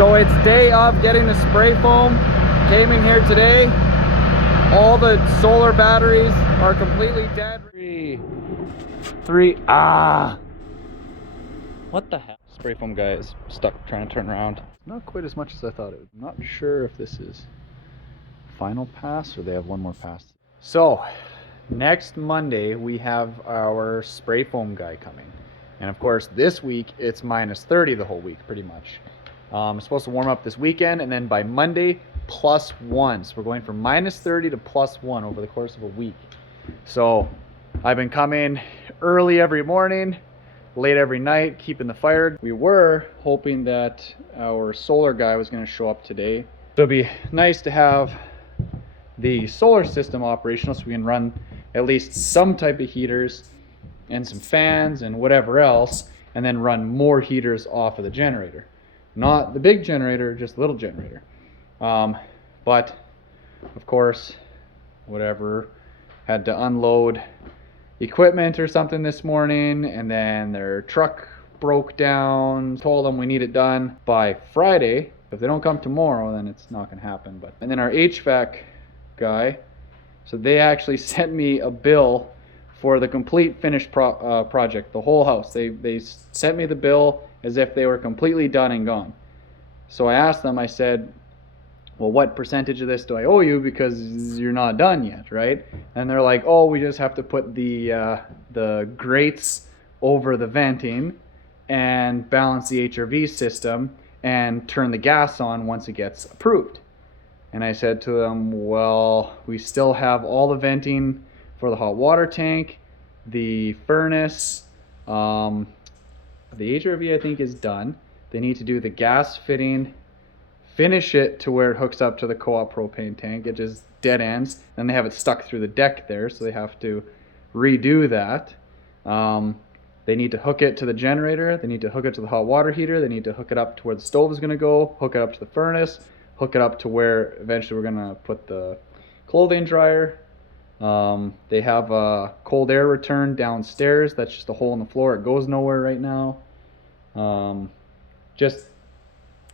So it's day of getting the spray foam. Came in here today. All the solar batteries are completely dead. Three, what the hell? Spray foam guy is stuck trying to turn around. Not quite as much as I thought it would. Not sure if this is final pass or they have one more pass. So next Monday we have our spray foam guy coming. And of course this week it's minus 30 the whole week pretty much. I'm supposed to warm up this weekend, and then by Monday +1. So we're going from minus 30 to +1 over the course of a week. So I've been coming early every morning, late every night, keeping the fire. We were hoping that our solar guy was going to show up today. So it'd be nice to have the solar system operational so we can run at least some type of heaters and some fans and whatever else, and then run more heaters off of the generator. Not the big generator, just the little generator. But of course, whatever, had to unload equipment or something this morning, and then their truck broke down. Told them we need it done by Friday. If they don't come tomorrow, then it's not gonna happen. And then our HVAC guy, so they actually sent me a bill for the complete finished project, the whole house. They sent me the bill as if they were completely done and gone. So I asked them, I said, well, what percentage of this do I owe you because you're not done yet, right? And they're like, oh, we just have to put the grates over the venting and balance the HRV system and turn the gas on once it gets approved. And I said to them, well, we still have all the venting for the hot water tank, the furnace, the HRV I think is done. They need to do the gas fitting, finish it to where it hooks up to the co-op propane tank. It just dead ends. Then they have it stuck through the deck there, so they have to redo that. They need to hook it to the generator. They need to hook it to the hot water heater. They need to hook it up to where the stove is going to go, hook it up to the furnace, hook it up to where eventually we're going to put the clothing dryer. They have a cold air return downstairs. That's just a hole in the floor. It goes nowhere right now. Just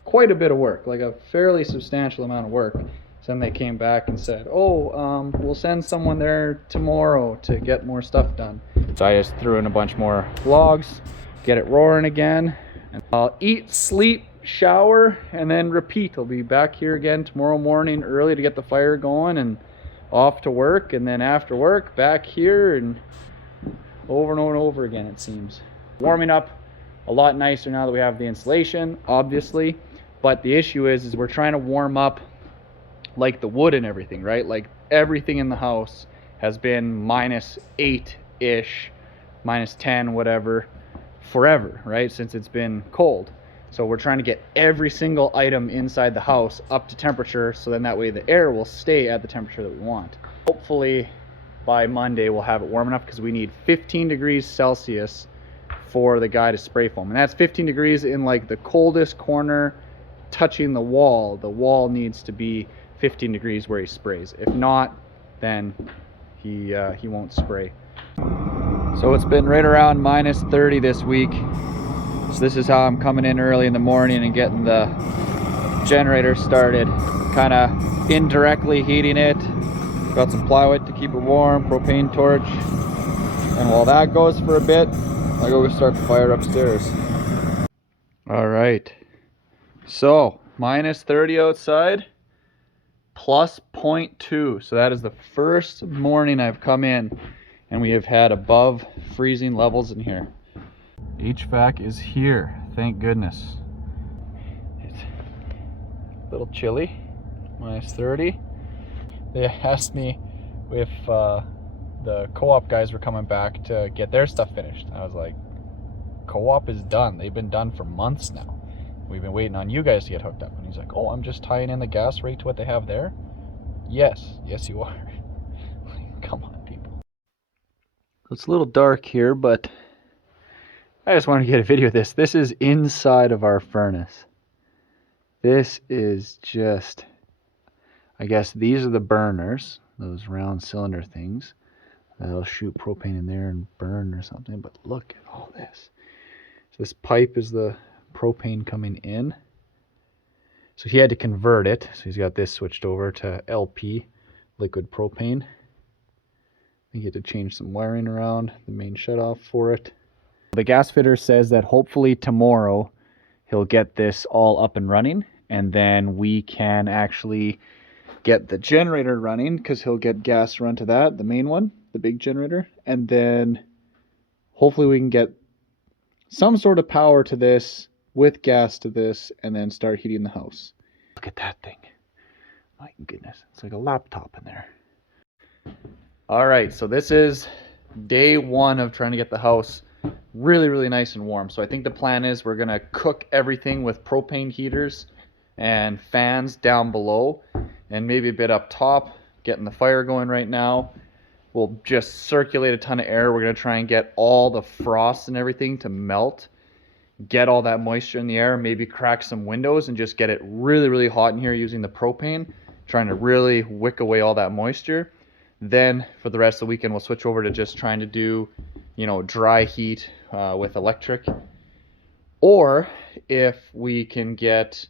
quite a bit of work, like a fairly substantial amount of work. So then they came back and said, oh, we'll send someone there tomorrow to get more stuff done. So I just threw in a bunch more logs, get it roaring again, and I'll eat, sleep, shower, and then repeat. I'll be back here again tomorrow morning early to get the fire going and off to work, and then after work back here and over and over and over again, it seems. Warming up a lot nicer now that we have the insulation, obviously, but the issue is we're trying to warm up like the wood and everything, right? Like everything in the house has been -8-ish, -10, whatever, forever, right? Since it's been cold. So we're trying to get every single item inside the house up to temperature, so then that way the air will stay at the temperature that we want. Hopefully by Monday we'll have it warm enough, because we need 15 degrees Celsius for the guy to spray foam, and that's 15 degrees in like the coldest corner touching the wall. The wall needs to be 15 degrees where he sprays. If not, then he won't spray. So it's been right around -30 this week. So this is how I'm coming in early in the morning and getting the generator started, kind of indirectly heating it. Got some plywood to keep it warm, propane torch, and while that goes for a bit, I go start the fire upstairs. All right, so -30 outside, +0.2. So that is the first morning I've come in and we have had above freezing levels in here. HVAC is here, thank goodness. It's a little chilly, -30. They asked me if the co-op guys were coming back to get their stuff finished. I was like, co-op is done. They've been done for months now. We've been waiting on you guys to get hooked up. And he's like, oh, I'm just tying in the gas rate to what they have there? Yes you are. Come on, people. It's a little dark here, but I just wanted to get a video of this. This is inside of our furnace. This is just, I guess these are the burners, those round cylinder things. That'll shoot propane in there and burn or something, but look at all this. So this pipe is the propane coming in. So he had to convert it. So he's got this switched over to LP, liquid propane. He had to change some wiring around, the main shutoff for it. The gas fitter says that hopefully tomorrow he'll get this all up and running, and then we can actually get the generator running, because he'll get gas run to that, the main one, the big generator, and then hopefully we can get some sort of power to this with gas to this, and then start heating the house. Look at that thing. My goodness, it's like a laptop in there. All right, so this is day one of trying to get the house really, really nice and warm. So I think the plan is we're gonna cook everything with propane heaters and fans down below, and maybe a bit up top, getting the fire going right now. We'll just circulate a ton of air. We're gonna try and get all the frost and everything to melt, get all that moisture in the air, maybe crack some windows and just get it really, really hot in here using the propane, trying to really wick away all that moisture. Then for the rest of the weekend, we'll switch over to just trying to do, you know, dry heat with electric. Or if we can get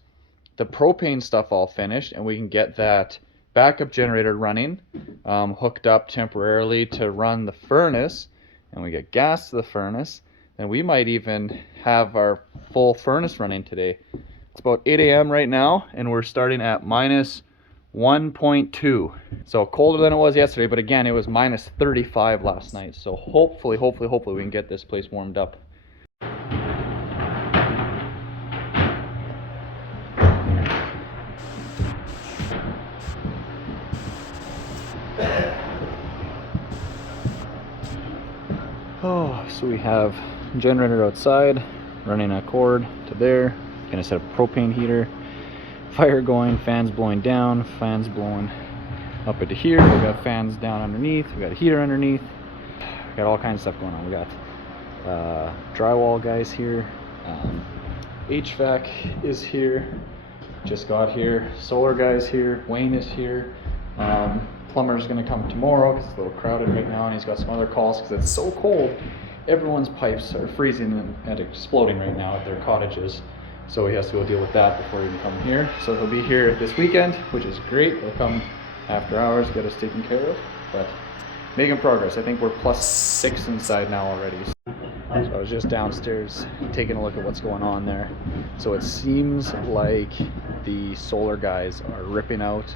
the propane stuff all finished and we can get that backup generator running, hooked up temporarily to run the furnace, and we get gas to the furnace, then we might even have our full furnace running today. It's about 8 a.m. right now, and we're starting at minus 1.2. So colder than it was yesterday, but again, it was minus 35 last night. So hopefully we can get this place warmed up. Oh, so we have generator outside running a cord to there. Gonna set up a propane heater, fire going, fans blowing down, fans blowing up into here. We got fans down underneath, we got a heater underneath, we got all kinds of stuff going on. We got drywall guys here, HVAC is here, just got here, solar guys here, Wayne is here. Plumber's gonna come tomorrow because it's a little crowded right now, and he's got some other calls because it's so cold. Everyone's pipes are freezing and exploding right now at their cottages, so he has to go deal with that before he can come here. So he'll be here this weekend, which is great. He'll come after hours, get us taken care of, but making progress. I think we're +6 inside now already. So I was just downstairs taking a look at what's going on there. So it seems like the solar guys are ripping out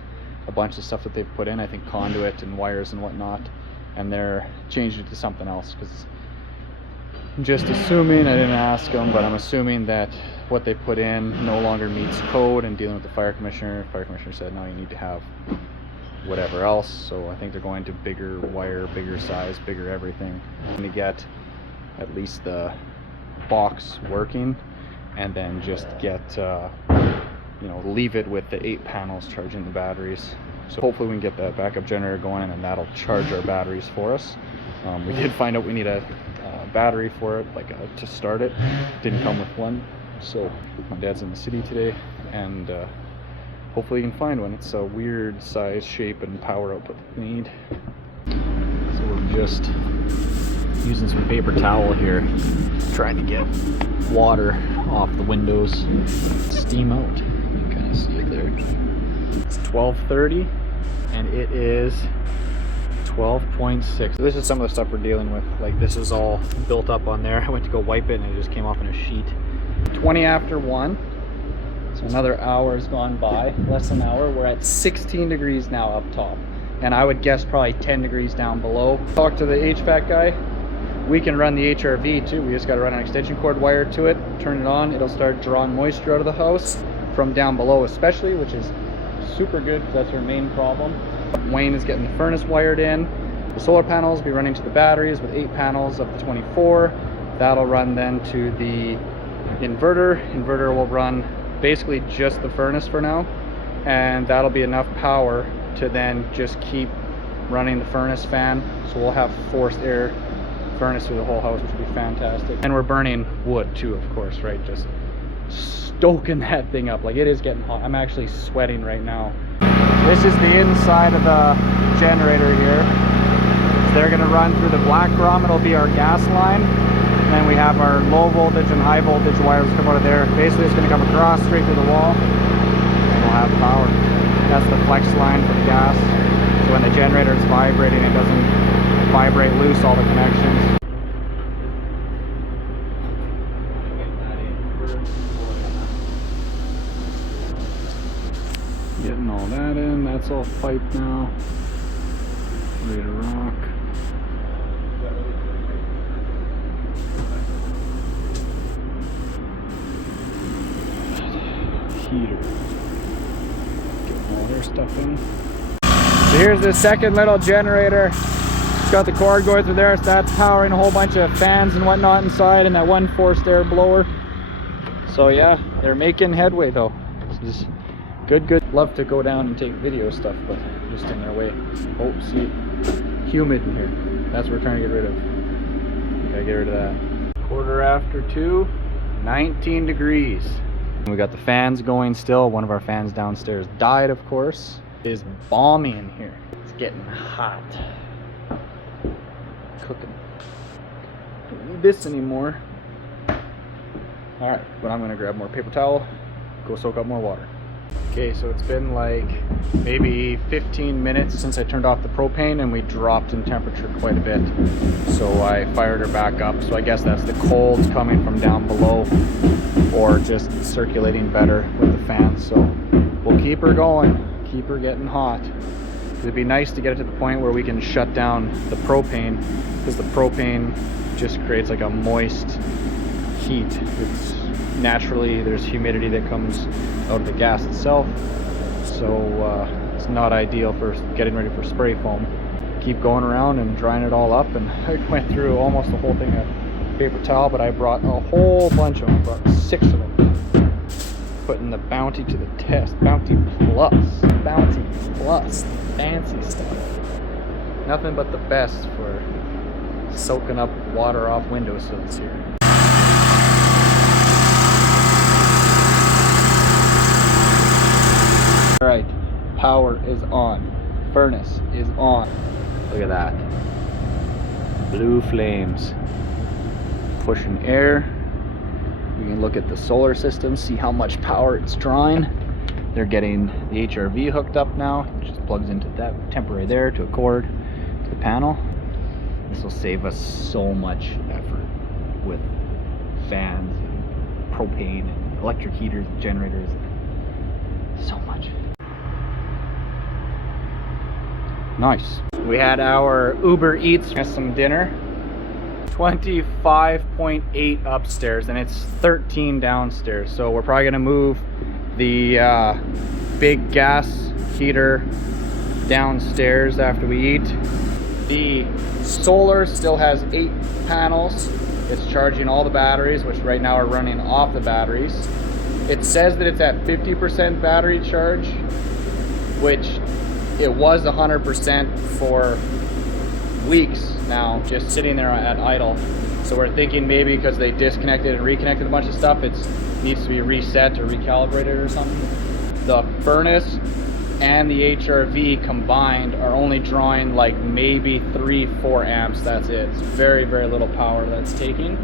a bunch of stuff that they've put in, I think conduit and wires and whatnot, and they're changing it to something else, because I'm just assuming, I didn't ask them, but I'm assuming that what they put in no longer meets code, and dealing with the fire commissioner said no, you need to have whatever else. So I think they're going to bigger wire, bigger size, bigger everything, to get at least the box working, and then just get you know, leave it with the 8 panels charging the batteries. So hopefully we can get that backup generator going, and then that'll charge our batteries for us. We did find out we need a battery for it, like to start it. Didn't come with one, so my dad's in the city today, and hopefully he can find one. It's a weird size, shape, and power output that we need. So we're just using some paper towel here, trying to get water off the windows, steam out. You can kind of see it there. It's 12:30 and it is 12.6. So this is some of the stuff we're dealing with. Like, this is all built up on there. I went to go wipe it and it just came off in a sheet. 20 after 1. So another hour has gone by, less than an hour. We're at 16 degrees now up top, and I would guess probably 10 degrees down below. Talk to the HVAC guy. We can run the HRV too. We just got to run an extension cord wire to it, turn it on. It'll start drawing moisture out of the house from down below especially, which is super good because that's our main problem. Wayne is getting the furnace wired in. The solar panels will be running to the batteries with 8 panels of the 24. That'll run then to the inverter. Inverter will run basically just the furnace for now, and that'll be enough power to then just keep running the furnace fan. So we'll have forced air furnace through the whole house, which will be fantastic. And we're burning wood too, of course, right? Just stoking that thing up. Like, it is getting hot. I'm actually sweating right now. This is the inside of the generator here. So they're going to run through the black drum. It'll be our gas line. And then we have our low voltage and high voltage wires come out of there. Basically, it's going to come across straight through the wall. have power. That's the flex line for the gas. So when the generator is vibrating, it doesn't vibrate loose all the connections. Getting all that in, that's all piped now. Ready to rock. Heater. Getting all their stuff in. So here's the second little generator. It's got the cord going through there, so that's powering a whole bunch of fans and whatnot inside, and that one forced air blower. So yeah, they're making headway though. This is good. Love to go down and take video stuff, but just in their way. Oh, see, humid in here. That's what we're trying to get rid of. Gotta get rid of that. 2:15, 19 degrees. We got the fans going still. One of our fans downstairs died, of course. It is balmy in here. It's getting hot. Cooking. Don't need this anymore. Alright, but I'm gonna grab more paper towel, go soak up more water. Okay, so it's been like maybe 15 minutes since I turned off the propane, and we dropped in temperature quite a bit. So I fired her back up. So I guess that's the cold coming from down below, or just circulating better with the fan. So we'll keep her going, keep her getting hot. It'd be nice to get it to the point where we can shut down the propane, because the propane just creates like a moist heat. It's naturally, there's humidity that comes out of the gas itself, so it's not ideal for getting ready for spray foam. Keep going around and drying it all up, and I went through almost the whole thing of paper towel, but I brought a whole bunch of them. I brought 6 of them. Putting the Bounty to the test. Bounty Plus, fancy stuff. Nothing but the best for soaking up water off windowsills here. Alright, power is on. Furnace is on. Look at that. Blue flames. Pushing air. We can look at the solar system, see how much power it's drawing. They're getting the HRV hooked up now. It just plugs into that temporary there to a cord to the panel. This will save us so much effort with fans and propane and electric heaters and generators. So much. Nice. We had our Uber Eats and some dinner. 25.8 upstairs, and it's 13 downstairs. So we're probably gonna move the big gas heater downstairs after we eat. The solar still has 8 panels. It's charging all the batteries, which right now are running off the batteries. It says that it's at 50% battery charge, which it was 100% for weeks now, just sitting there at idle. So we're thinking maybe because they disconnected and reconnected a bunch of stuff, it needs to be reset or recalibrated or something. The furnace and the HRV combined are only drawing like maybe 3-4 amps. That's it. It's very little power that's taking.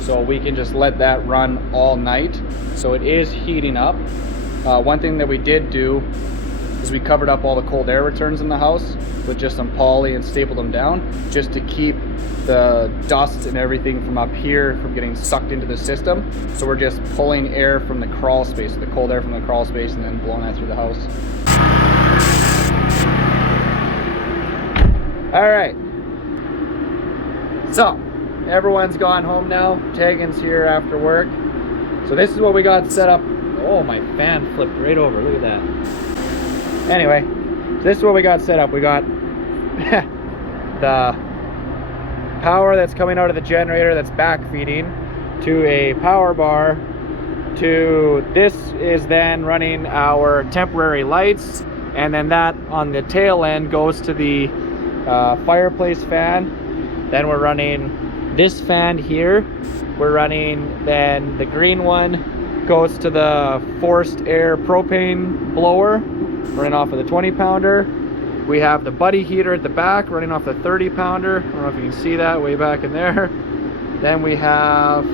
So we can just let that run all night. So it is heating up. One thing that we did do is we covered up all the cold air returns in the house with just some poly and stapled them down, just to keep the dust and everything from up here from getting sucked into the system. So we're just pulling air from the crawl space, the cold air from the crawl space, and then blowing that through the house. All right. So everyone's gone home now. Tegan's here after work. So this is what we got set up. Oh, my fan flipped right over. Look at that. Anyway, so this is what we got set up. We got the power that's coming out of the generator that's back feeding to a power bar. To this is then running our temporary lights, and then that on the tail end goes to the fireplace fan. Then we're running this fan here. We're running, then the green one goes to the forced air propane blower, running off of the 20-pounder. We have the buddy heater at the back running off the 30-pounder. I don't know if you can see that way back in there. Then we have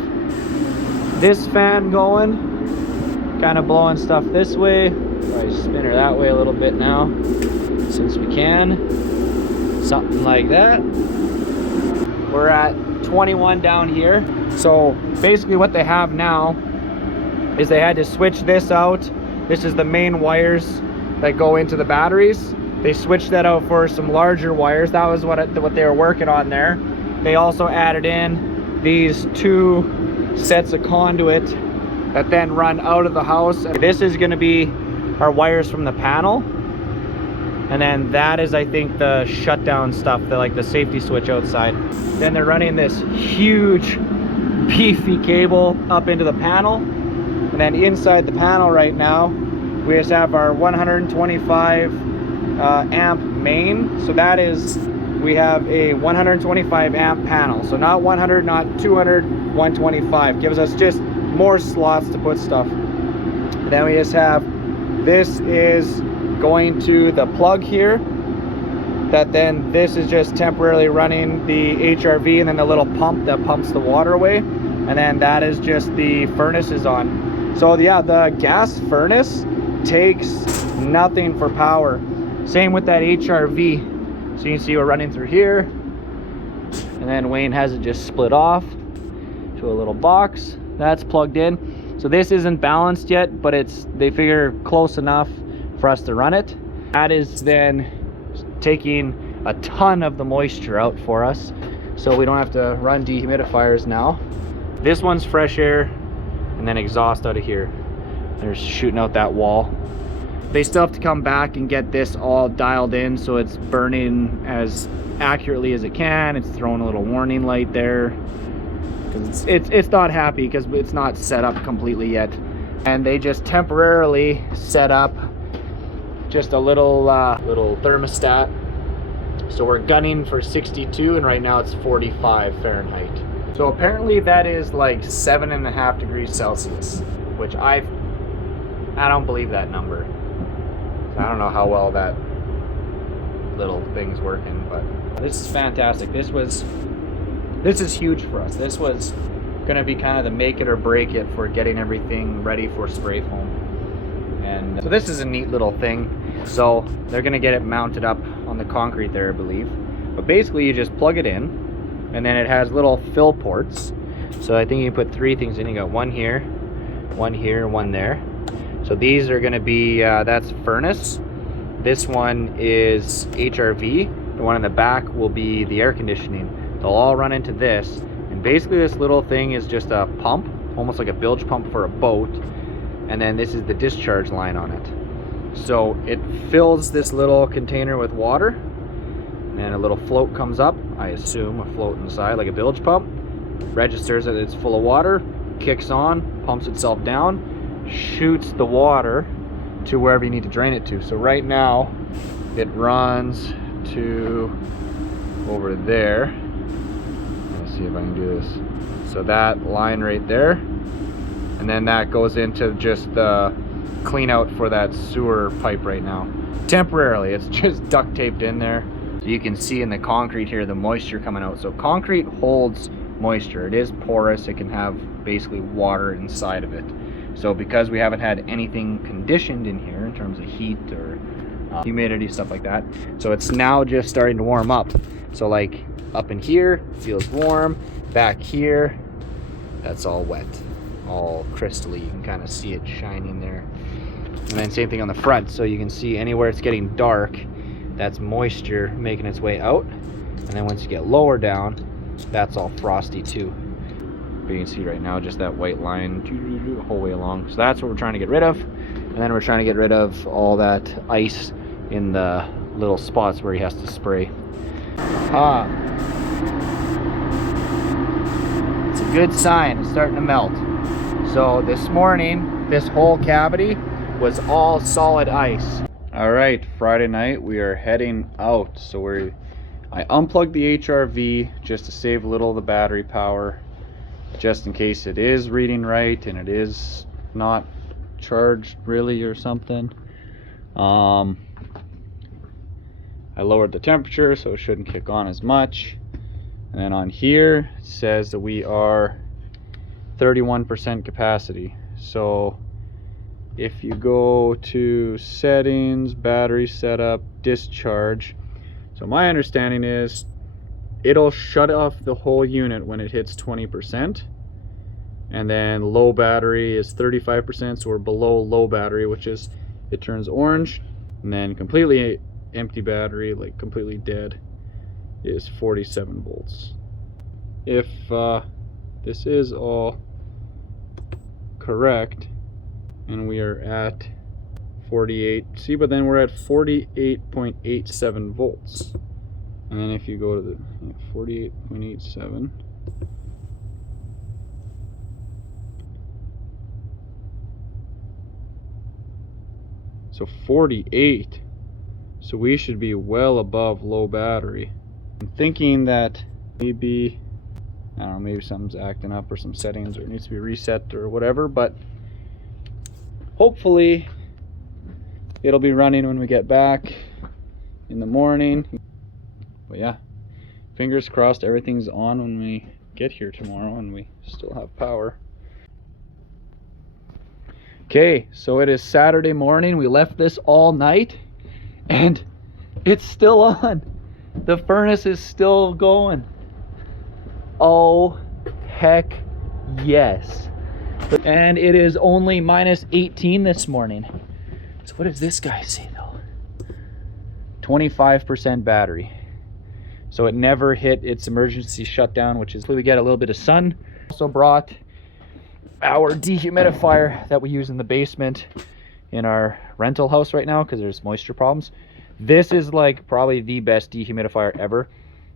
this fan going, kind of blowing stuff this way. Probably spin her that way a little bit now, since we can. Something like that. We're at 21 down here. So basically what they have now is they had to switch this out. This is the main wires that go into the batteries. They switched that out for some larger wires. That was what they were working on there. They also added in these 2 sets of conduit that then run out of the house. This is going to be our wires from the panel, and then that is, I think, the shutdown stuff, like the safety switch outside. Then they're running this huge beefy cable up into the panel, and then inside the panel right now we just have our 125 amp main. So that is, we have a 125 amp panel, so not 100, not 200, 125. Gives us just more slots to put stuff. Then we just have, this is going to the plug here, that then this is just temporarily running the HRV, and then the little pump that pumps the water away, and then that is just the furnace is on. So yeah, the gas furnace takes nothing for power. Same with that HRV. So you can see we're running through here, and then Wayne has it just split off to a little box that's plugged in. So this isn't balanced yet, but they figure close enough for us to run it. That is then taking a ton of the moisture out for us, so we don't have to run dehumidifiers now. This one's fresh air, and then exhaust out of here. They're shooting out that wall. They still have to come back and get this all dialed in so it's burning as accurately as it can. It's throwing a little warning light there, because it's not happy because it's not set up completely yet. And they just temporarily set up just a little thermostat. So we're gunning for 62, and right now it's 45 Fahrenheit. So apparently that is like 7.5 degrees Celsius, which I don't believe that number. I don't know how well that little thing's working, but this is fantastic. This is huge for us. This was going to be kind of the make it or break it for getting everything ready for spray foam. And so this is a neat little thing. So they're going to get it mounted up on the concrete there, I believe. But basically you just plug it in, and then it has little fill ports. So I think you put 3 things in. You got one here, one there. So these are going to be, that's furnace. This one is HRV. The one in the back will be the air conditioning. They'll all run into this. And basically this little thing is just a pump, almost like a bilge pump for a boat. And then this is the discharge line on it. So it fills this little container with water, and then a little float comes up, I assume a float inside like a bilge pump, registers that it's full of water, kicks on, pumps itself down, shoots the water to wherever you need to drain it to. So right now it runs to over there. Let's see if I can do this. So that line right there, and then that goes into just the clean out for that sewer pipe right now. Temporarily, it's just duct taped in there. So you can see in the concrete here the moisture coming out. So concrete holds moisture. It is porous. It can have basically water inside of it. So because we haven't had anything conditioned in here in terms of heat or humidity, stuff like that, so it's now just starting to warm up. So like up in here feels warm, back here that's all wet, all crystally. You can kind of see it shining there. And then same thing on the front, so you can see anywhere it's getting dark, that's moisture making its way out. And then once you get lower down, that's all frosty too. But you can see right now just that white line the whole way along. So that's what we're trying to get rid of. And then we're trying to get rid of all that ice in the little spots where he has to spray. It's a good sign, it's starting to melt. So this morning, this whole cavity was all solid ice. All right, Friday night we are heading out. So I unplugged the HRV just to save a little of the battery power, just in case it is reading right and it is not charged really or something. I lowered the temperature so it shouldn't kick on as much. And then on here it says that we are 31% capacity. So if you go to settings, battery setup, discharge, so my understanding is it'll shut off the whole unit when it hits 20%, and then low battery is 35%, so we're below low battery, which is it turns orange, and then completely empty battery, like completely dead, is 47 volts. If this is all correct and we are at 48, see, but then we're at 48.87 volts, and then if you go to the 48.87, so 48, so we should be well above low battery. I'm thinking that maybe, I don't know, maybe something's acting up or some settings or it needs to be reset or whatever, but hopefully it'll be running when we get back in the morning. But yeah, fingers crossed everything's on when we get here tomorrow and we still have power. Okay, so it is Saturday morning. We left this all night and it's still on. The furnace is still going. Oh, heck yes. And it is only minus 18 this morning. So what does this guy say though? 25% battery. So it never hit its emergency shutdown, which is we get a little bit of sun. Also brought our dehumidifier that we use in the basement in our rental house right now because there's moisture problems. This is like probably the best dehumidifier ever.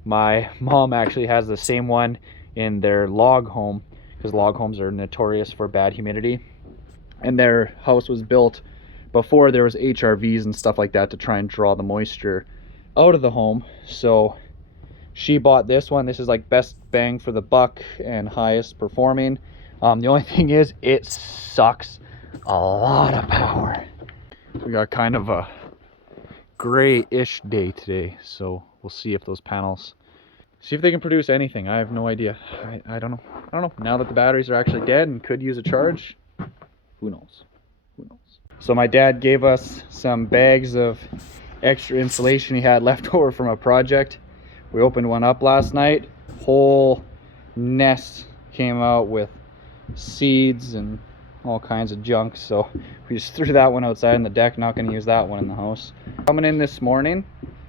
My mom actually has the same one in their log home because log homes are notorious for bad humidity, and their house was built before there was HRVs and stuff like that to try and draw the moisture out of the home. So she bought this one. This is like best bang for the buck and highest performing. The only thing is it sucks a lot of power. We got kind of a gray-ish day today, so we'll see if those panels, see if they can produce anything. I have no idea. I don't know. Now that the batteries are actually dead and could use a charge, who knows? So my dad gave us some bags of extra insulation he had left over from a project. We opened one up last night. Whole nest came out with seeds and all kinds of junk, so we just threw that one outside on the deck. Not going to use that one in the house. Coming in this morning,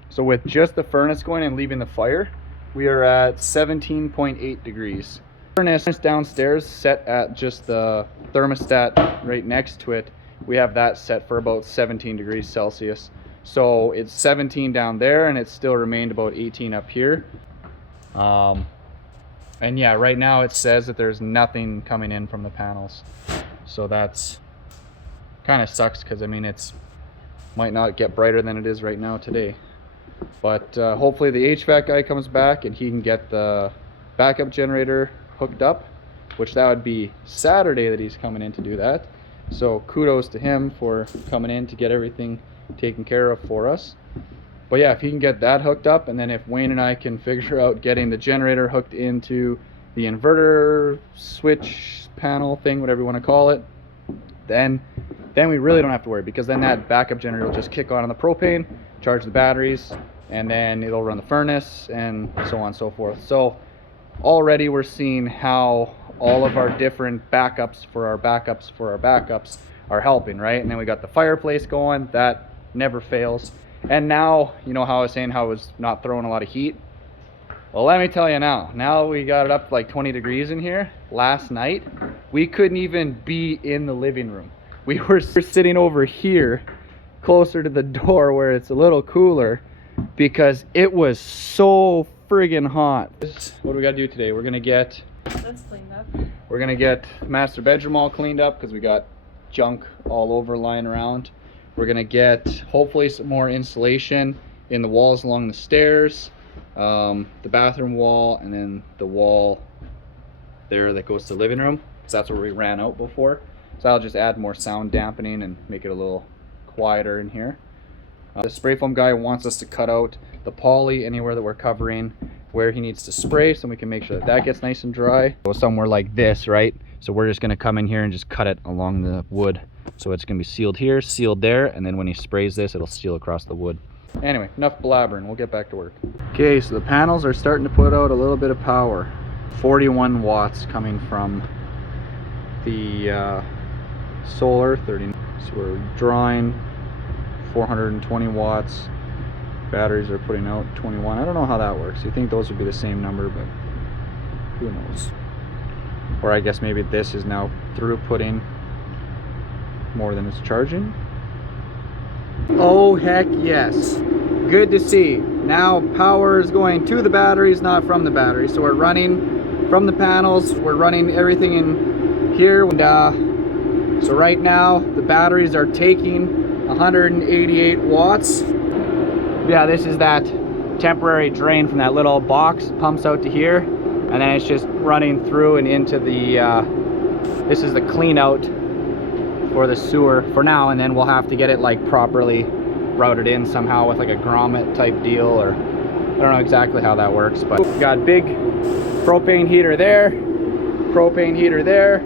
so with just the furnace going and leaving the fire, we are at 17.8 degrees. Furnace downstairs set at just the thermostat right next to it. We have that set for about 17 degrees Celsius. So it's 17 down there and it still remained about 18 up here. And yeah, right now it says that there's nothing coming in from the panels. So that's kind of sucks because I mean it's might not get brighter than it is right now today. But hopefully the HVAC guy comes back and he can get the backup generator hooked up, which that would be Saturday that he's coming in to do that. So kudos to him for coming in to get everything taken care of for us. But yeah, if he can get that hooked up, and then if Wayne and I can figure out getting the generator hooked into the inverter switch panel thing, whatever you want to call it, then we really don't have to worry, because then that backup generator will just kick on the propane, charge the batteries, and then it'll run the furnace and so on and so forth. So already we're seeing how all of our different backups for our backups are helping, right? And then we got the fireplace going, that never fails. And now, you know how I was saying how it was not throwing a lot of heat? Well, let me tell you now we got it up to like 20 degrees in here. Last night, we couldn't even be in the living room. We were sitting over here, closer to the door where it's a little cooler, because it was so friggin' hot. What do we gotta do today? We're gonna get this cleaned up. We're gonna get master bedroom all cleaned up because we got junk all over lying around. We're gonna get hopefully some more insulation in the walls along the stairs, the bathroom wall, and then the wall there that goes to the living room, because that's where we ran out before. So I'll just add more sound dampening and make it a little quieter in here. The spray foam guy wants us to cut out the poly anywhere that we're covering where he needs to spray, so we can make sure that that gets nice and dry. Go somewhere like this, right? So we're just gonna come in here and just cut it along the wood. So it's gonna be sealed here, sealed there, and then when he sprays this, it'll seal across the wood. Anyway, enough blabbering, we'll get back to work. Okay, so the panels are starting to put out a little bit of power. 41 watts coming from the solar, 30. So we're drawing 420 watts. Batteries are putting out 21. I don't know how that works. You think those would be the same number, but who knows? Or I guess maybe this is now throughputting more than it's charging. Oh heck yes, good to see. Now power is going to the batteries, not from the batteries. So we're running from the panels, we're running everything in here, and so right now the batteries are taking 188 watts. Yeah, this is that temporary drain from that little box, pumps out to here, and then it's just running through and into the this is the clean out for the sewer for now, and then we'll have to get it like properly routed in somehow with like a grommet type deal, or I don't know exactly how that works. But we got big propane heater there, propane heater there.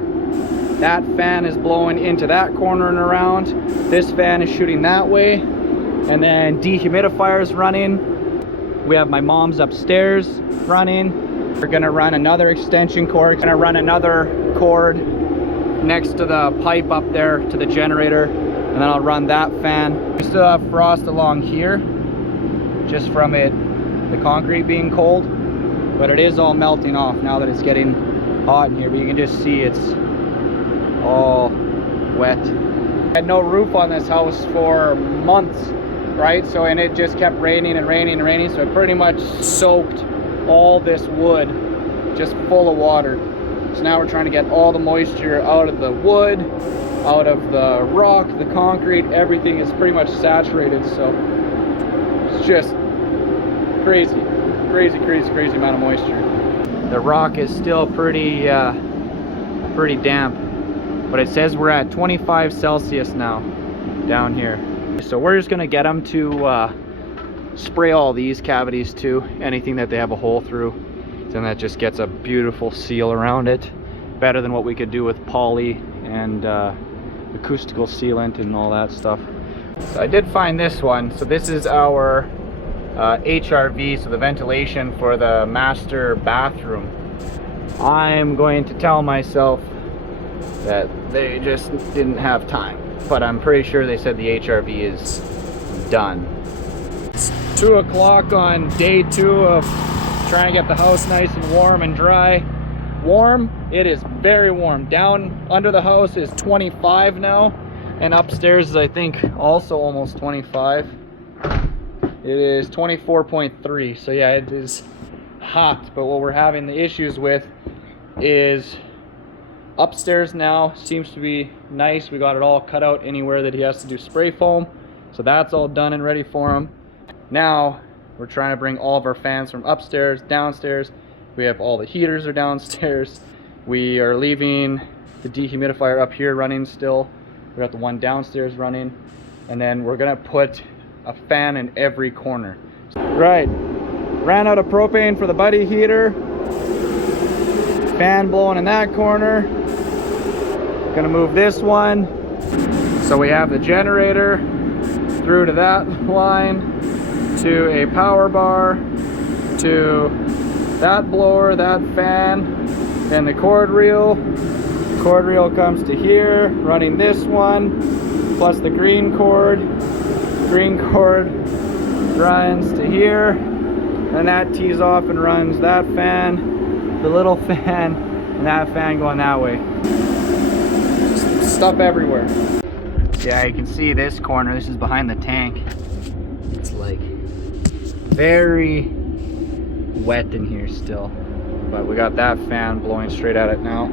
That fan is blowing into that corner and around. This fan is shooting that way, and then dehumidifiers running. We have my mom's upstairs running. We're gonna run another extension cord. Gonna run another cord next to the pipe up there to the generator, and then I'll run that fan. We still have frost along here just from the concrete being cold, but it is all melting off now that it's getting hot in here. But you can just see it's all wet. I had no roof on this house for months, right? So, and it just kept raining and raining and raining, so it pretty much soaked all this wood just full of water. So now we're trying to get all the moisture out of the wood, out of the rock, the concrete. Everything is pretty much saturated, so it's just crazy, crazy, crazy, crazy amount of moisture. The rock is still pretty damp, but it says we're at 25 Celsius now down here. So we're just gonna get them to spray all these cavities too, anything that they have a hole through. Then that just gets a beautiful seal around it, better than what we could do with poly and acoustical sealant and all that stuff. So I did find this one. So this is our HRV, so the ventilation for the master bathroom. I'm going to tell myself that they just didn't have time, but I'm pretty sure they said the HRV is done. It's 2 o'clock on day 2 of trying to get the house nice and warm and dry. Warm, it is very warm. Down under the house is 25 now, and upstairs is I think also almost 25. It is 24.3, so yeah, it is hot. But what we're having the issues with is upstairs now seems to be nice. We got it all cut out anywhere that he has to do spray foam, so that's all done and ready for him. Now we're trying to bring all of our fans from upstairs downstairs. We have all the heaters are downstairs. We are leaving the dehumidifier up here running still. We got the one downstairs running, and then we're gonna put a fan in every corner. Right, ran out of propane for the buddy heater. Fan blowing in that corner. Gonna move this one. So we have the generator through to that line, to a power bar, to that blower, that fan, then the cord reel. Cord reel comes to here, running this one, plus the green cord. Green cord runs to here, and that tees off and runs that fan, the little fan, and that fan going that way. Just stuff everywhere. Yeah, you can see this corner, this is behind the tank. It's like very wet in here still, but we got that fan blowing straight at it now,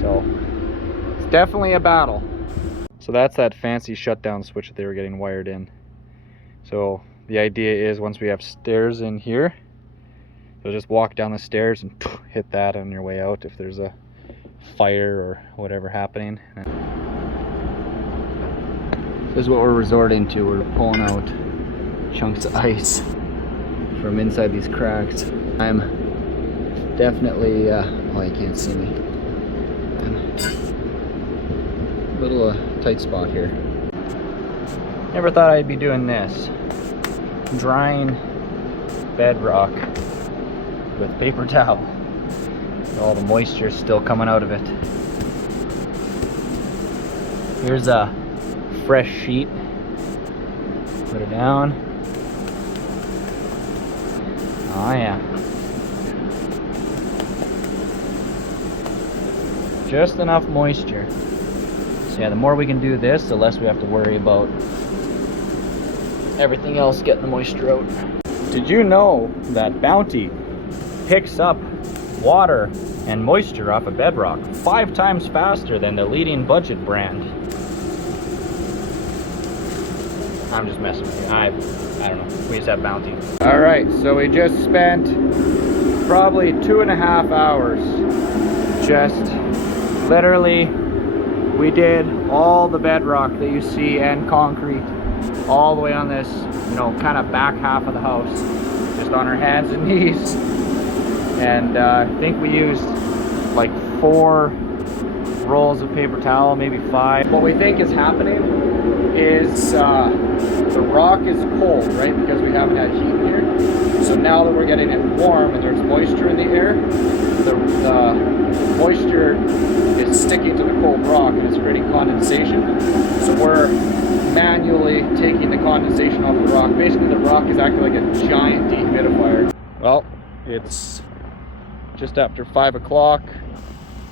so it's definitely a battle. So that's that fancy shutdown switch that they were getting wired in. So the idea is once we have stairs in here, you'll just walk down the stairs and hit that on your way out if there's a fire or whatever happening. This is what we're resorting to. We're pulling out chunks of ice from inside these cracks. I'm definitely, oh, you can't see me. little tight spot here. Never thought I'd be doing this. Drying bedrock with paper towel. All the moisture still coming out of it. Here's a fresh sheet. Put it down. Oh yeah. Just enough moisture. So yeah, the more we can do this, the less we have to worry about everything else getting the moisture out. Did you know that Bounty picks up water and moisture off of bedrock 5 times faster than the leading budget brand? I'm just messing with you. I don't know. We just have Bounty. All right, so we just spent probably 2.5 hours. Just literally, we did all the bedrock that you see and concrete all the way on this, you know, kind of back half of the house, just on our hands and knees. And I think we used like 4 rolls of paper towel, maybe 5. What we think is happening is the rock is cold, right? Because we haven't had heat in here. So now that we're getting it warm and there's moisture in the air, the moisture is sticking to the cold rock and it's creating condensation. So we're manually taking the condensation off the rock. Basically, the rock is acting like a giant dehumidifier. Well, it's just after 5 o'clock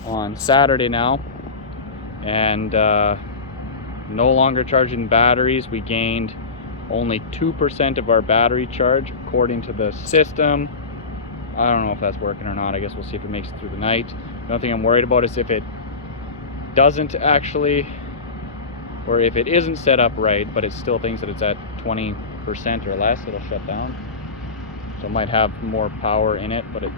on Saturday now, and no longer charging batteries. We gained only 2% of our battery charge according to the system. I don't know if that's working or not. I guess we'll see if it makes it through the night. The only thing I'm worried about is if it doesn't actually, or if it isn't set up right, but it still thinks that it's at 20% or less, it'll shut down. So it might have more power in it, but it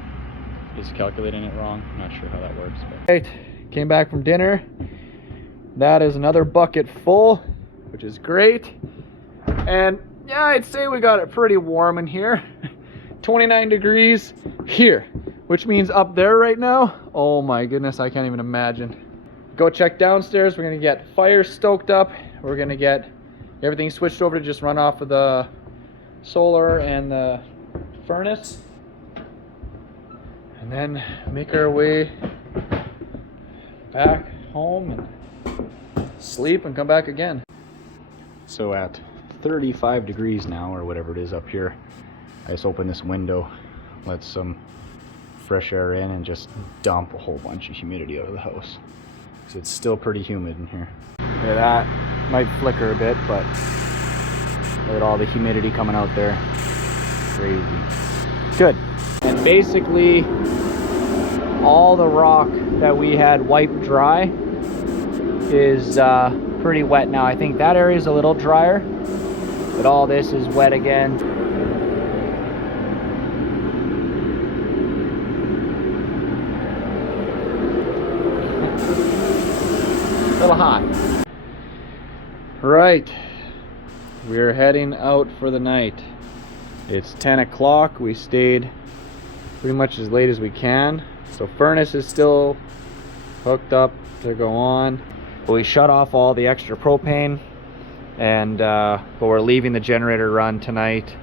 is calculating it wrong. I'm not sure how that works. But. Right, came back from dinner. That is another bucket full, which is great. And yeah, I'd say we got it pretty warm in here. 29 degrees here, which means up there right now, oh my goodness, I can't even imagine. Go check downstairs. We're gonna get fire stoked up. We're gonna get everything switched over to just run off of the solar and the furnace, and then make our way back home and sleep and come back again. So at 35 degrees now, or whatever it is up here, I just open this window, let some fresh air in, and just dump a whole bunch of humidity out of the house. Because it's still pretty humid in here. Look at that. Might flicker a bit, but look at all the humidity coming out there. Crazy. Good. And basically, all the rock that we had wiped dry is pretty wet now. I think that area is a little drier, but all this is wet again. A little hot. Right, we're heading out for the night. It's 10 o'clock. We stayed pretty much as late as we can. So furnace is still hooked up to go on. But we shut off all the extra propane, and but we're leaving the generator run tonight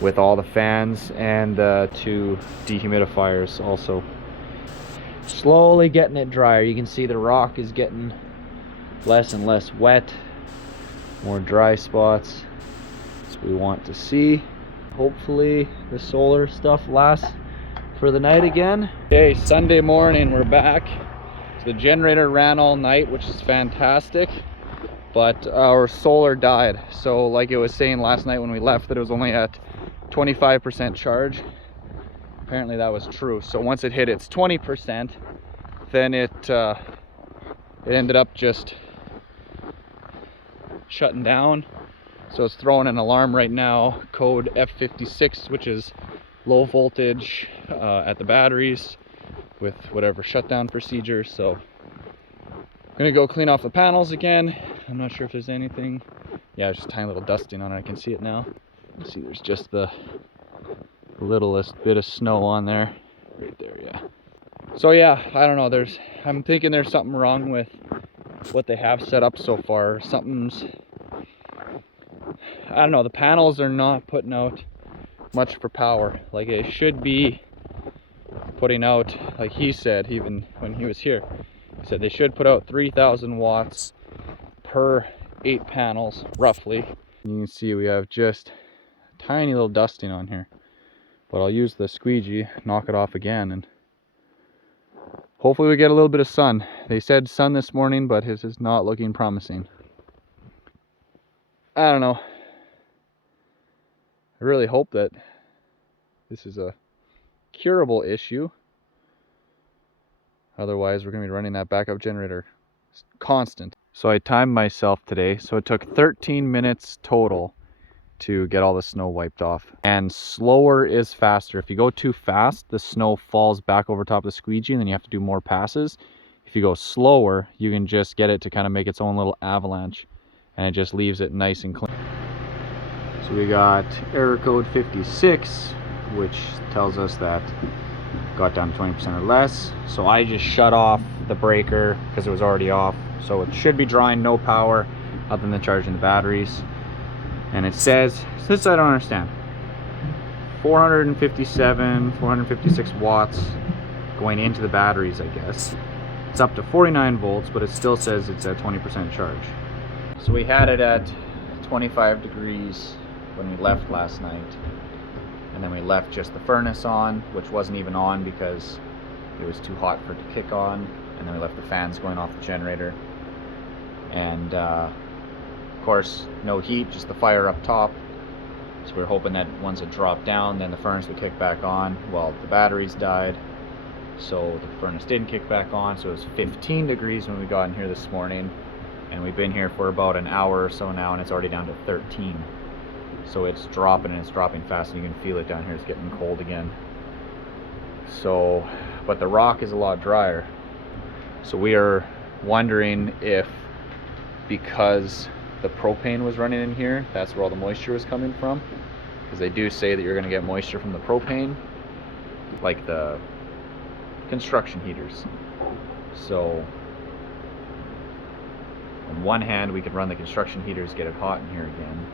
with all the fans and the 2 dehumidifiers also. Slowly getting it drier. You can see the rock is getting less and less wet, more dry spots. That's what we want to see. Hopefully the solar stuff lasts for the night again. Okay, Sunday morning, we're back. So the generator ran all night, which is fantastic, but our solar died. So like it was saying last night when we left, that it was only at 25% charge. Apparently that was true. So once it hit its 20%, then it ended up just shutting down. So it's throwing an alarm right now, code F56, which is low voltage at the batteries with whatever shutdown procedure. So I'm gonna go clean off the panels again. I'm not sure if there's anything. Yeah, there's just a tiny little dusting on it. I can see it now. You see there's just the littlest bit of snow on there. Right there, yeah. So yeah, I don't know, I'm thinking there's something wrong with what they have set up so far. Something's, I don't know, the panels are not putting out much for power. Like it should be putting out, like he said, even when he was here, he said they should put out 3,000 watts per 8 panels, roughly. You can see we have just a tiny little dusting on here, but I'll use the squeegee, knock it off again, and hopefully we get a little bit of sun. They said sun this morning, but it is not looking promising. I don't know. I really hope that this is a curable issue. Otherwise, we're going to be running that backup generator constant. So I timed myself today. So it took 13 minutes total to get all the snow wiped off. And slower is faster. If you go too fast, the snow falls back over top of the squeegee and then you have to do more passes. If you go slower, you can just get it to kind of make its own little avalanche and it just leaves it nice and clean. So we got error code 56, which tells us that got down to 20% or less. So I just shut off the breaker because it was already off. So it should be drawing no power other than charging the batteries. And it says, this I don't understand, 456 watts going into the batteries, I guess. It's up to 49 volts, but it still says it's at 20% charge. So we had it at 25 degrees when we left last night. And then we left just the furnace on, which wasn't even on because it was too hot for it to kick on. And then we left the fans going off the generator. And of course, no heat, just the fire up top. So we were hoping that once it dropped down, then the furnace would kick back on. Well, the batteries died, so the furnace didn't kick back on. So it was 15 degrees when we got in here this morning. And we've been here for about an hour or so now, and it's already down to 13. So it's dropping, and it's dropping fast, and you can feel it down here. It's getting cold again. So, but the rock is a lot drier. So we are wondering if, because the propane was running in here, that's where all the moisture was coming from. Because they do say that you're going to get moisture from the propane, like the construction heaters. So on one hand, we could run the construction heaters, get it hot in here again.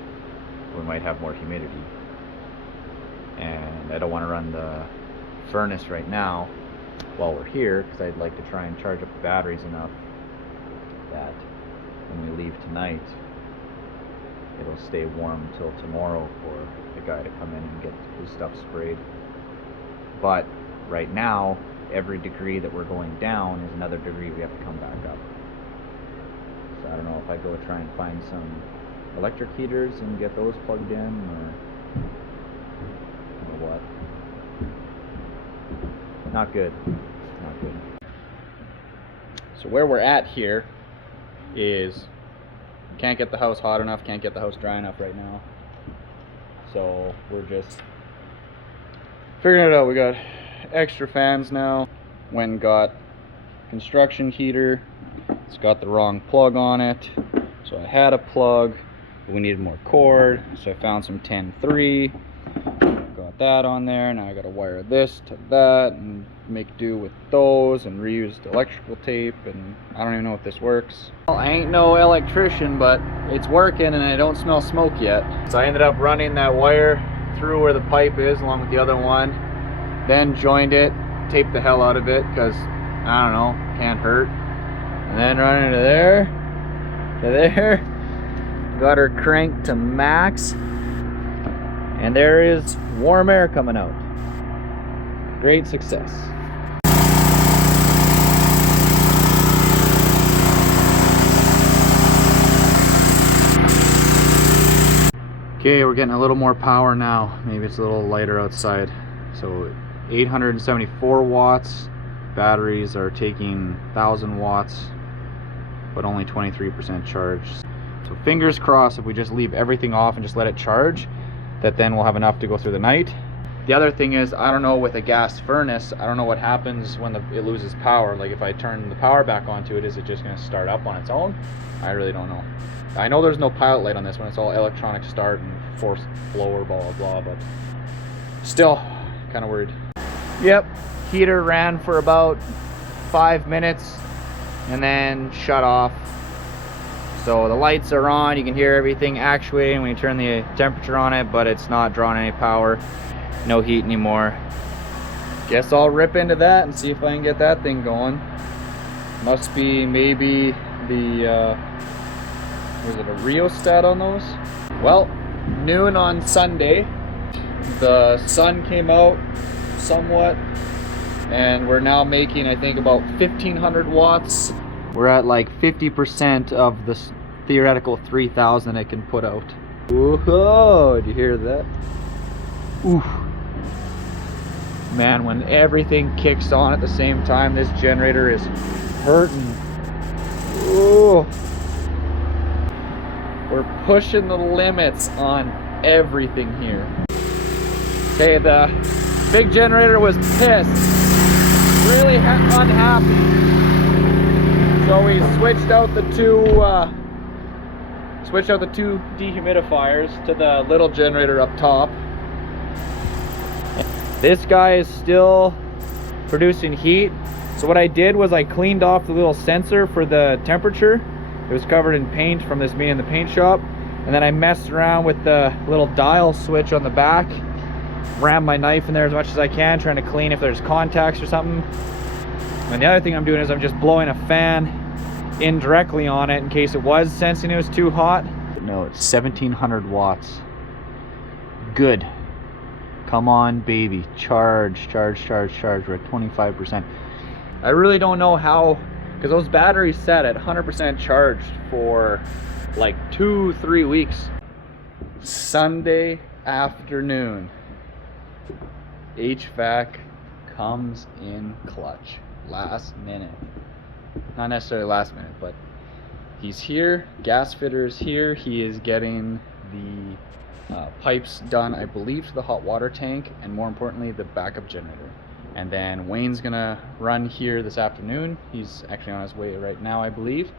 We might have more humidity. And I don't want to run the furnace right now while we're here, because I'd like to try and charge up the batteries enough that when we leave tonight, it'll stay warm until tomorrow for the guy to come in and get his stuff sprayed. But right now, every degree that we're going down is another degree we have to come back up. So I don't know if I go try and find some electric heaters and get those plugged in, or what. Not good. Not good. So where we're at here is can't get the house hot enough, can't get the house dry enough right now. So we're just figuring it out. We got extra fans now. Went and got construction heater. It's got the wrong plug on it. So I had a plug, but we needed more cord. So I found some 10-3. Got that on there. Now I gotta wire this to that and make do with those and reuse the electrical tape, and I don't even know if this works. Well, I ain't no electrician, but it's working and I don't smell smoke yet. So I ended up running that wire through where the pipe is along with the other one, then joined it, taped the hell out of it because I don't know, can't hurt, and then running to there, got her cranked to max, and there is warm air coming out. Great success. Okay, we're getting a little more power now. Maybe it's a little lighter outside. So 874 watts. Batteries are taking 1,000 watts, but only 23% charge. So fingers crossed, if we just leave everything off and just let it charge, that then we'll have enough to go through the night. The other thing is, I don't know, with a gas furnace, I don't know what happens when it loses power. Like if I turn the power back onto it, is it just going to start up on its own? I really don't know. I know there's no pilot light on this one. It's all electronic start and forced blower, blah, blah, blah, but still kind of worried. Yep, heater ran for about 5 minutes. and then shut off. So the lights are on, you can hear everything actuating when you turn the temperature on it, but it's not drawing any power, no heat anymore. Guess I'll rip into that and see if I can get that thing going. Must be maybe the, was it a rheostat on those? Well, noon on Sunday, the sun came out somewhat, and we're now making, I think, about 1,500 watts. We're at like 50% of the theoretical 3,000 it can put out. Whoa, do you hear that? Oof. Man, when everything kicks on at the same time, this generator is hurting. Ooh. We're pushing the limits on everything here. Okay, the big generator was pissed, really unhappy. So we switched out the two dehumidifiers to the little generator up top. This guy is still producing heat. So what I did was I cleaned off the little sensor for the temperature. It was covered in paint from this being in the paint shop. And then I messed around with the little dial switch on the back. Ram my knife in there as much as I can, trying to clean if there's contacts or something. And the other thing I'm doing is I'm just blowing a fan in directly on it in case it was sensing it was too hot. No, it's 1,700 watts. Good. Come on, baby. Charge, charge, charge, charge. We're at 25%. I really don't know how, because those batteries set at 100% charged for like 2-3 weeks. Sunday afternoon, HVAC comes in clutch. Last minute. Not necessarily last minute, but he's here. Gas fitter is here. He is getting the pipes done, I believe, to the hot water tank, and more importantly, the backup generator. And then Wayne's gonna run here this afternoon. He's actually on his way right now, I believe.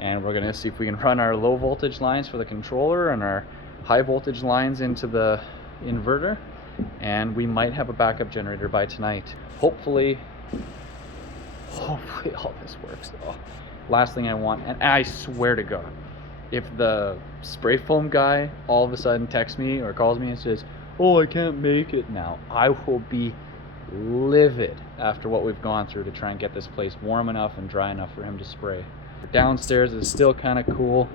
And we're gonna see if we can run our low voltage lines for the controller and our high voltage lines into the inverter. And we might have a backup generator by tonight. Hopefully all this works. Oh, last thing I want, and I swear to God, if the spray foam guy all of a sudden texts me or calls me and says, "Oh, I can't make it now," I will be livid after what we've gone through to try and get this place warm enough and dry enough for him to spray. Downstairs is still kind of cool.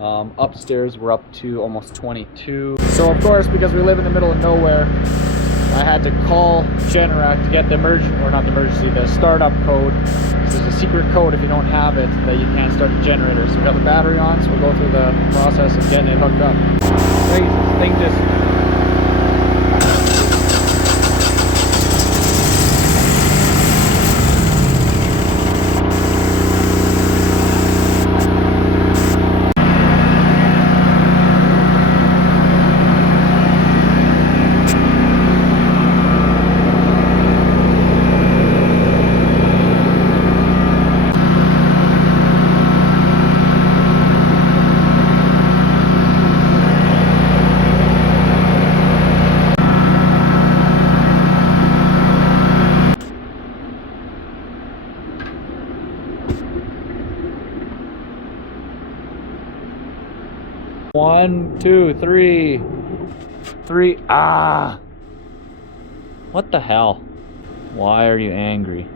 Upstairs we're up to almost 22. So of course, because we live in the middle of nowhere, I had to call Generac to get the startup code. So there's a secret code if you don't have it that you can't start the generator. So we got the battery on, so we'll go through the process of getting it hooked up. Crazy, this thing just... One, two, three. Ah! What the hell? Why are you angry?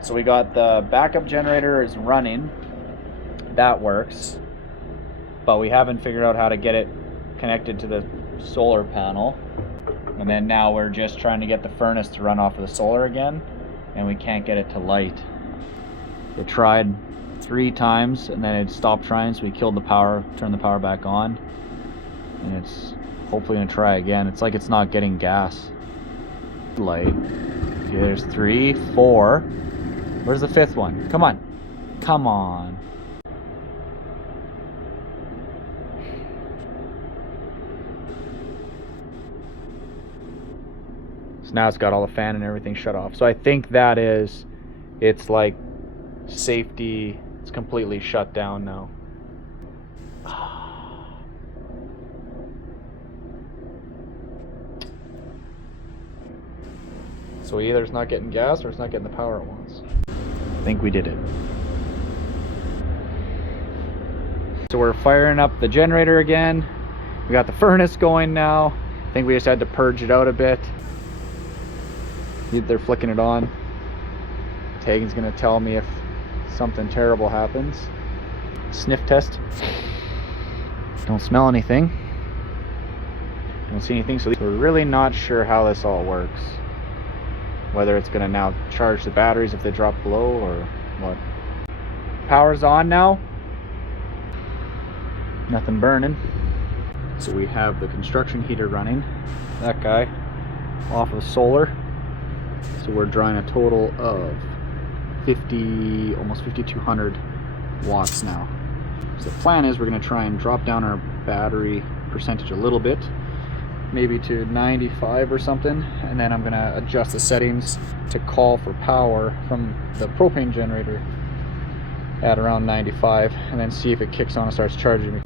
So we got the backup generator is running. That works. But we haven't figured out how to get it connected to the solar panel. And then now we're just trying to get the furnace to run off of the solar again. And we can't get it to light. We tried 3 times and then it stopped trying, so we killed the power, turned the power back on, and it's hopefully gonna try again. It's like it's not getting gas. Light. Okay, there's 3, 4. Where's the 5th one? Come on. Come on. So now it's got all the fan and everything shut off. So I think that is, it's like safety. It's completely shut down now. So either it's not getting gas or it's not getting the power it wants. I think we did it. So we're firing up the generator again. We got the furnace going now. I think we just had to purge it out a bit. They're flicking it on. Tegan's gonna tell me if something terrible happens. Sniff test. Don't smell anything. Don't see anything, so we're really not sure how this all works. Whether it's gonna now charge the batteries if they drop below or what. Power's on now. Nothing burning. So we have the construction heater running. That guy off of solar. So we're drawing a total of 50, almost 5,200 watts now. So the plan is we're going to try and drop down our battery percentage a little bit, maybe to 95 or something, and then I'm going to adjust the settings to call for power from the propane generator at around 95, and then see if it kicks on and starts charging me.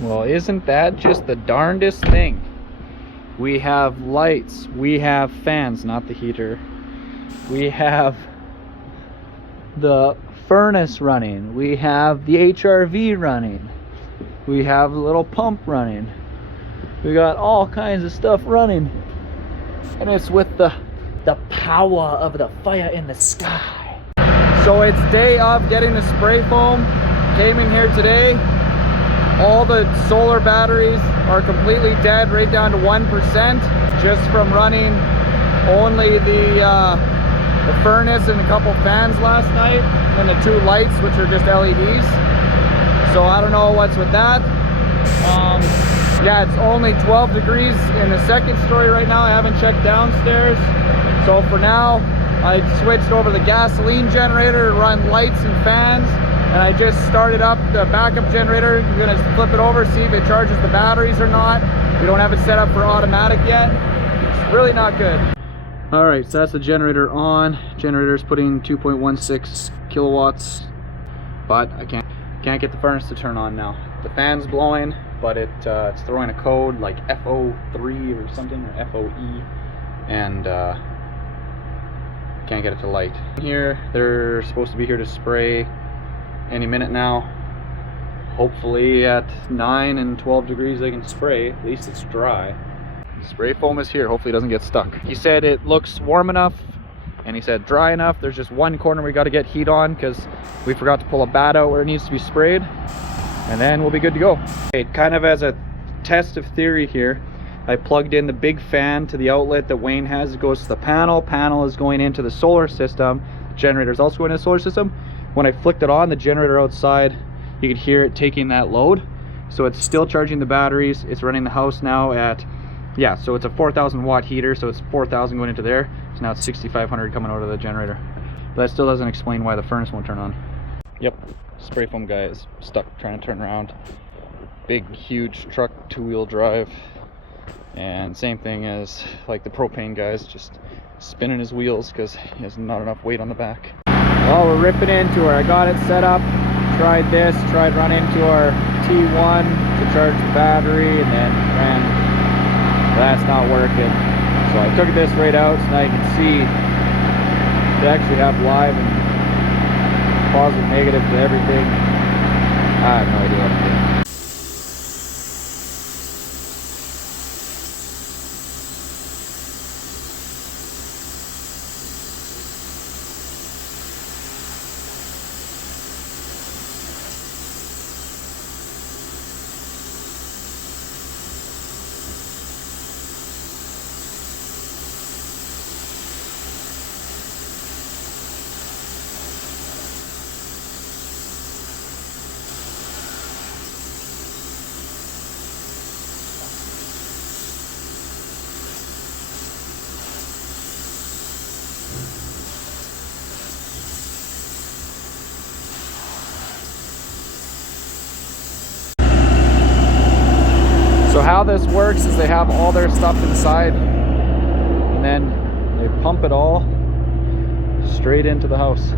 Well, isn't that just the darndest thing? We have lights, we have fans, not the heater. We have the furnace running, we have the HRV running, we have a little pump running. We got all kinds of stuff running. And it's with the power of the fire in the sky. So it's day of getting the spray foam. Came in here today. All the solar batteries are completely dead, right down to 1%, just from running only the furnace and a couple fans last night, and the 2 lights, which are just LEDs. So I don't know what's with that. Yeah, it's only 12 degrees in the second story right now. I haven't checked downstairs. So for now, I switched over the gasoline generator to run lights and fans. And I just started up the backup generator. I'm gonna flip it over, see if it charges the batteries or not. We don't have it set up for automatic yet. It's really not good. All right, so that's the generator on. Generator's putting 2.16 kilowatts, but I can't get the furnace to turn on now. The fan's blowing, but it's throwing a code like FO3 or something, or FOE, and can't get it to light. Here, they're supposed to be here to spray any minute now. Hopefully at 9 and 12 degrees they can spray. At least it's dry. Spray foam is here. Hopefully it doesn't get stuck. He said it looks warm enough, and he said dry enough. There's just one corner we got to get heat on because we forgot to pull a bat out where it needs to be sprayed, and then we'll be good to go. Okay, kind of as a test of theory here, I plugged in the big fan to the outlet that Wayne has. It goes to the panel. Panel is going into the solar system. The generator is also going into the solar system. When I flicked it on, the generator outside, you could hear it taking that load. So it's still charging the batteries. It's running the house now at, yeah, so it's a 4,000 watt heater, so it's 4,000 going into there. So now it's 6,500 coming out of the generator. But that still doesn't explain why the furnace won't turn on. Yep, spray foam guy is stuck trying to turn around. Big, huge truck, 2-wheel drive. And same thing as like the propane guy's just spinning his wheels because he has not enough weight on the back. Well, we're ripping into her. I got it set up, tried this, tried running to our T1 to charge the battery, and then that's not working. So I took this right out so now you can see they actually have live and positive, negative to everything. I have no idea what I'm doing. So how this works is they have all their stuff inside, and then they pump it all straight into the house.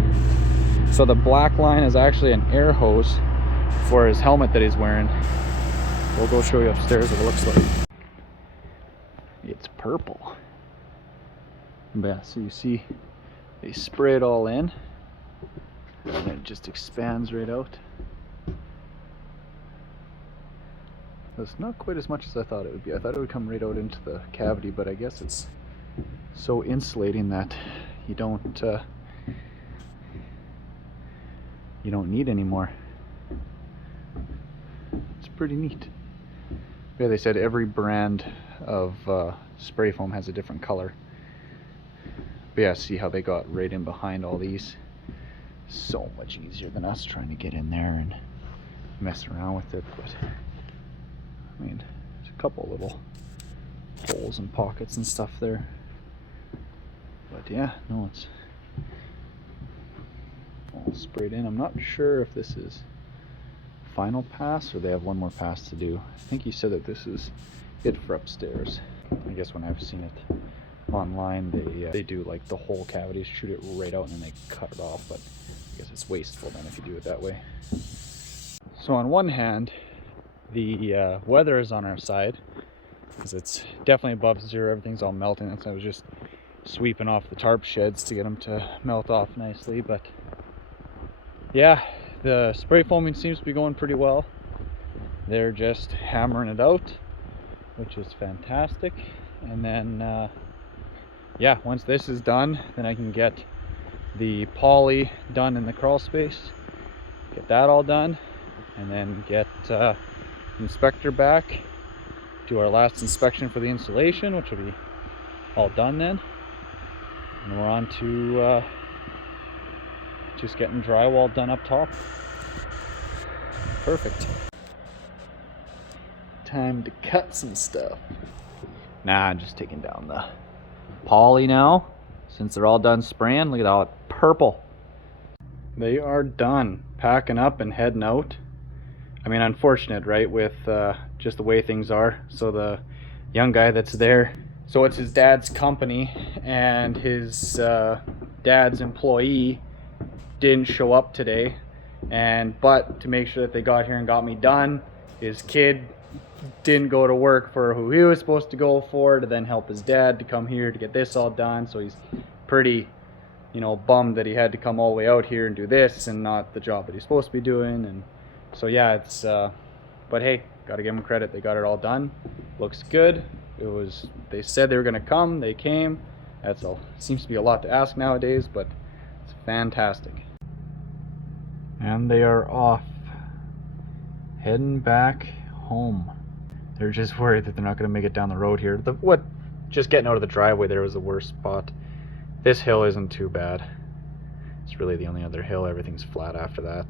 So the black line is actually an air hose for his helmet that he's wearing. We'll go show you upstairs what it looks like. It's purple. But yeah, so you see they spray it all in, and it just expands right out. It's not quite as much as I thought it would be. I thought it would come right out into the cavity, but I guess it's so insulating that you don't need any more. It's pretty neat. Yeah, they said every brand of spray foam has a different color. But yeah, see how they got right in behind all these. So much easier than us trying to get in there and mess around with it. But I mean, there's a couple little holes and pockets and stuff there. But yeah, no, it's all sprayed in. I'm not sure if this is final pass or they have one more pass to do. I think he said that this is it for upstairs. I guess when I've seen it online, they do like the whole cavity, shoot it right out and then they cut it off, but I guess it's wasteful then if you do it that way. So on one hand, the weather is on our side because it's definitely above zero, everything's all melting, and so I was just sweeping off the tarp sheds to get them to melt off nicely. But yeah, the spray foaming seems to be going pretty well. They're just hammering it out, which is fantastic. And then yeah, once this is done, then I can get the poly done in the crawl space, get that all done, and then get the inspector back, do our last inspection for the insulation, which will be all done then, and we're on to just getting drywall done up top. Perfect. Time to cut some stuff. Nah, I'm just taking down the poly now, since they're all done spraying. Look at all that purple. They are done packing up and heading out. I mean, unfortunate, right, with just the way things are. So the young guy that's there, so it's his dad's company, and his dad's employee didn't show up today, but to make sure that they got here and got me done, his kid didn't go to work for who he was supposed to go for, to then help his dad to come here to get this all done. So he's pretty, bummed that he had to come all the way out here and do this and not the job that he's supposed to be doing. And so yeah, it's but hey, gotta give them credit, they got it all done. Looks good. They said they were gonna come, they came. That's all. Seems to be a lot to ask nowadays, but it's fantastic. And they are off, heading back home. They're just worried that they're not going to make it down the road here. Just getting out of the driveway there was the worst spot. This hill isn't too bad. It's really the only other hill. Everything's flat after that.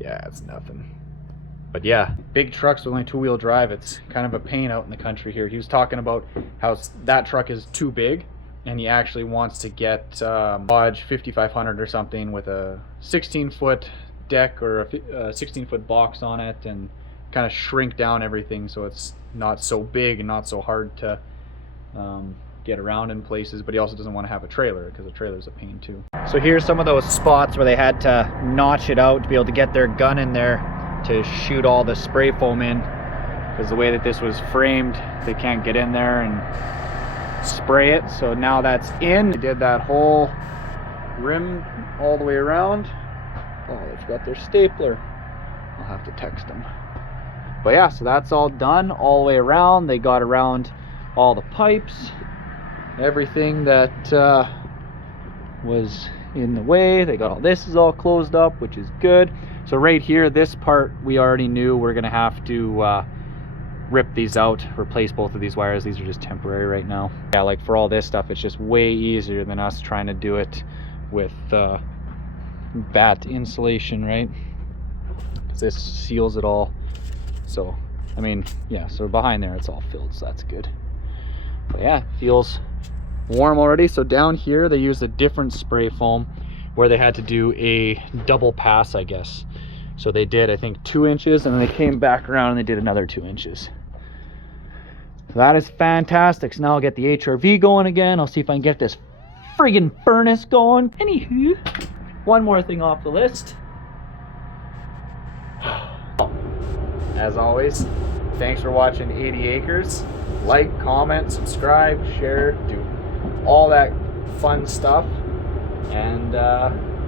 Yeah, it's nothing. But yeah, big trucks with only two-wheel drive, it's kind of a pain out in the country here. He was talking about how that truck is too big, and he actually wants to get Dodge 5500 or something with a 16-foot deck or a 16-foot box on it, and kind of shrink down everything so it's not so big and not so hard to get around in places. But he also doesn't want to have a trailer because a trailer is a pain too. So here's some of those spots where they had to notch it out to be able to get their gun in there to shoot all the spray foam in, because the way that this was framed, they can't get in there and spray it. So now that's in. They did that whole rim all the way around. Oh, they forgot their stapler. I'll have to text them. But yeah, so that's all done all the way around. They got around all the pipes, everything that was in the way. They got all this is all closed up, which is good. So right here, this part we already knew we're gonna have to rip these out, replace both of these wires. These are just temporary right now. Yeah, like for all this stuff, it's just way easier than us trying to do it with batt insulation, right? Because this seals it all. So, I mean, yeah, so behind there it's all filled, so that's good. But yeah, it feels warm already. So down here they used a different spray foam where they had to do a double pass, I guess. So they did, I think, 2 inches, and then they came back around and they did another 2 inches. So that is fantastic. So now I'll get the HRV going again. I'll see if I can get this friggin' furnace going. Anywho, one more thing off the list. As always, thanks for watching 80 Acres. Like, comment, subscribe, share, do all that fun stuff. And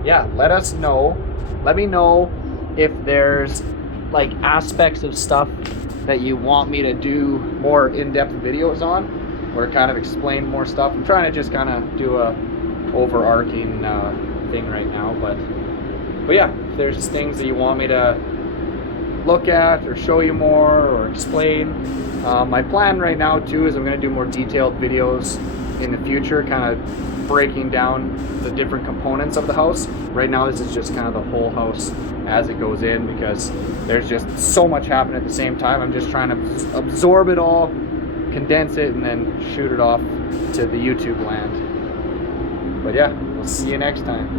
yeah, let me know if there's like aspects of stuff that you want me to do more in-depth videos on, or kind of explain more stuff. I'm trying to just kind of do a overarching thing right now, but yeah, if there's things that you want me to look at or show you more or explain, my plan right now too is I'm going to do more detailed videos in the future, kind of breaking down the different components of the house. Right now this is just kind of the whole house as it goes in, because there's just so much happening at the same time. I'm just trying to absorb it all, condense it, and then shoot it off to the YouTube land. But yeah, we'll see you next time.